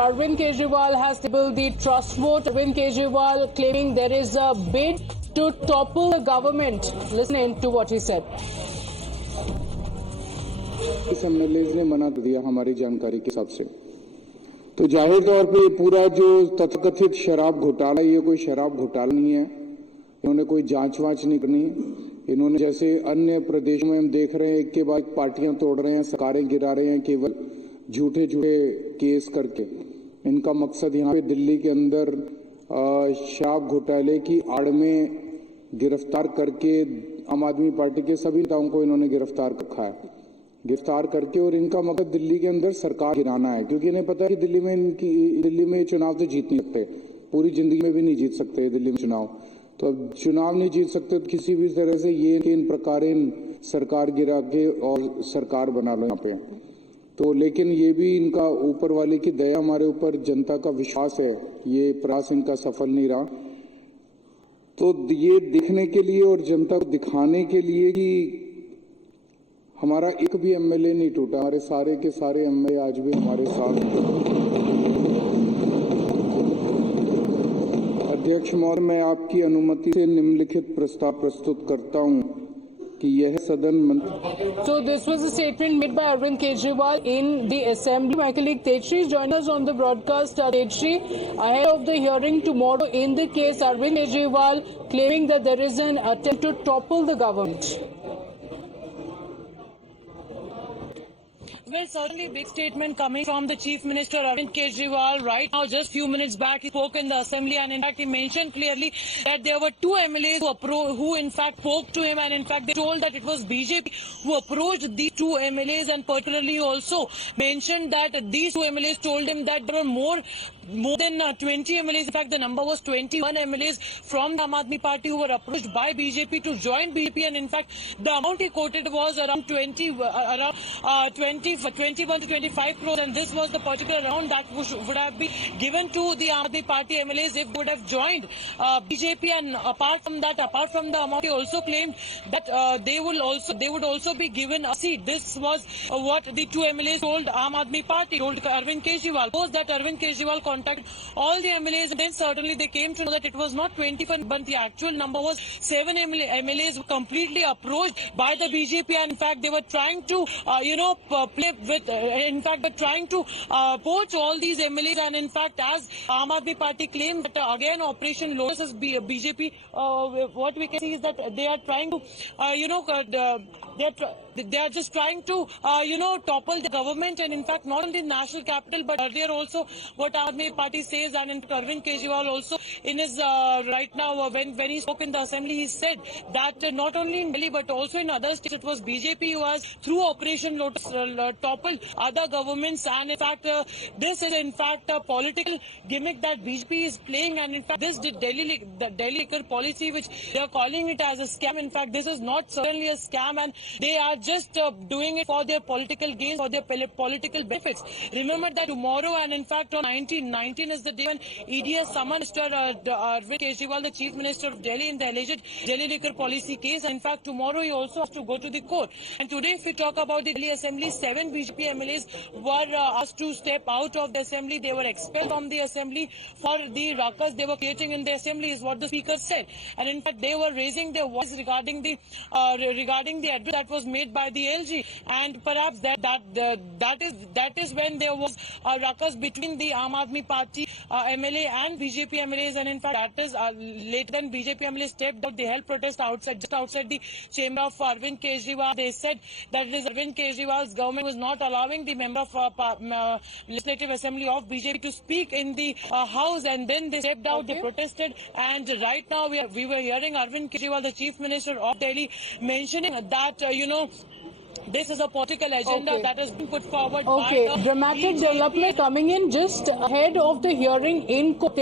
Arvind Kejriwal has tabled the trust vote. Arvind Kejriwal claiming there is a bid to topple the government. Listen in to what he said. इस MLA ने मना कर दिया हमारी जानकारी के हिसाब से। तो जाहिर तौर पे पूरा जो तथाकथित शराब घोटाला, ये कोई शराब घोटाला नहीं है। इन्होंने कोई जांच वांच नहीं करनी। इन्होंने जैसे अन्य प्रदेशों में हम देख रहे हैं, एक के बाद पार्टियां तोड़ रहे हैं, सरकारें गिरा रहे हैं केवल झूठे केस करके। इनका मकसद यहाँ पे दिल्ली के अंदर शराब घोटाले की आड़ में गिरफ्तार करके आम आदमी पार्टी के सभी नेताओं को इन्होंने गिरफ्तार रखा है, गिरफ्तार करके। और इनका मकसद दिल्ली के अंदर सरकार गिराना है, क्योंकि इन्हें पता है कि दिल्ली में चुनाव तो जीत नहीं सकते, पूरी जिंदगी में भी नहीं जीत सकते दिल्ली में चुनाव। तो अब चुनाव नहीं जीत सकते तो किसी भी तरह से ये इन प्रकार सरकार गिरा के और सरकार बना लो यहाँ पे। तो लेकिन ये भी इनका ऊपर वाले की दया, हमारे ऊपर जनता का विश्वास है, ये प्रयास इनका सफल नहीं रहा। तो ये दिखने के लिए और जनता को दिखाने के लिए कि हमारा एक भी एमएलए नहीं टूटा, हमारे सारे के सारे एमएलए आज भी हमारे साथ। अध्यक्ष महोदय, मैं आपकी अनुमति से निम्नलिखित प्रस्ताव प्रस्तुत करता हूं कि यह सदन So this was a statement made by Arvind Kejriwal in the assembly. My colleague Tetri joined us on the broadcast. Tetri, ahead of the hearing tomorrow in the case, Arvind Kejriwal claiming that there is an attempt to topple the government. Well, certainly big statement coming from the Chief Minister Arvind Kejriwal. Right now, just few minutes back, he spoke in the assembly, and in fact, he mentioned clearly that there were two MLAs who in fact spoke to him, and in fact, they told that it was BJP who approached these two MLAs, and particularly also mentioned that these two MLAs told him that there were more than 20 MLAs. In fact, the number was 21 MLAs from the Aam Aadmi Party who were approached by BJP to join BJP, and in fact, the amount he quoted was around 21 to 25 crores, and this was the particular amount that would have been given to the Aam Aadmi Party MLAs if they would have joined BJP. And apart from the amount, he also claimed that they would also be given a seat. This was what the two MLAs told Aam Aadmi Party, told Arvind Kejriwal. Was that Arvind Kejriwal contacted all the MLAs, and then certainly they came to know that it was not 21, but the actual number was 7 MLAs completely approached by the BJP, and in fact they were trying to play with, in fact they're trying to poach all these MLAs. And in fact, as Aam Aadmi Party claimed that again Operation Lotus as BJP, what we can see is that they are trying to they are just trying to topple the government, and in fact not only the national capital but earlier also what Aam Aadmi Party says. And in Arvind Kejriwal also in his right now when he spoke in the assembly, he said that not only in Delhi but also in other states it was BJP who has through Operation Lotus toppled other governments. And in fact this is in fact a political gimmick that BJP is playing, and in fact this the Delhi liquor policy, which they are calling it as a scam, in fact this is not certainly a scam, and they are just doing it for their political gains, for their political benefits. Remember that tomorrow, and in fact on 19 is the day when ED has summoned Mr. Arvind Kejriwal, the Chief Minister of Delhi, in the alleged Delhi liquor policy case. And in fact tomorrow he also has to go to the court. And today, if we talk about the Delhi Assembly, 7 BJP MLAs were asked to step out of the assembly. They were expelled from the assembly for the ruckus they were creating in the assembly, is what the speaker said. And in fact they were raising their voice regarding the address that was made by the LG, and perhaps that is when there was a ruckus between the Aam Aadmi Party MLA and BJP MLAs. And in fact that is later than BJP MLA stepped out. They held protest just outside the chamber of Arvind Kejriwal. They said that it is Arvind Kejriwal's government was not allowing the member of Legislative Assembly of BJP to speak in the house, and then they stepped out. Okay. They protested, and right now we were hearing Arvind Kejriwal, the Chief Minister of Delhi, mentioning that this is a political agenda that has been put forward by the dramatic development coming in just ahead of the hearing in court.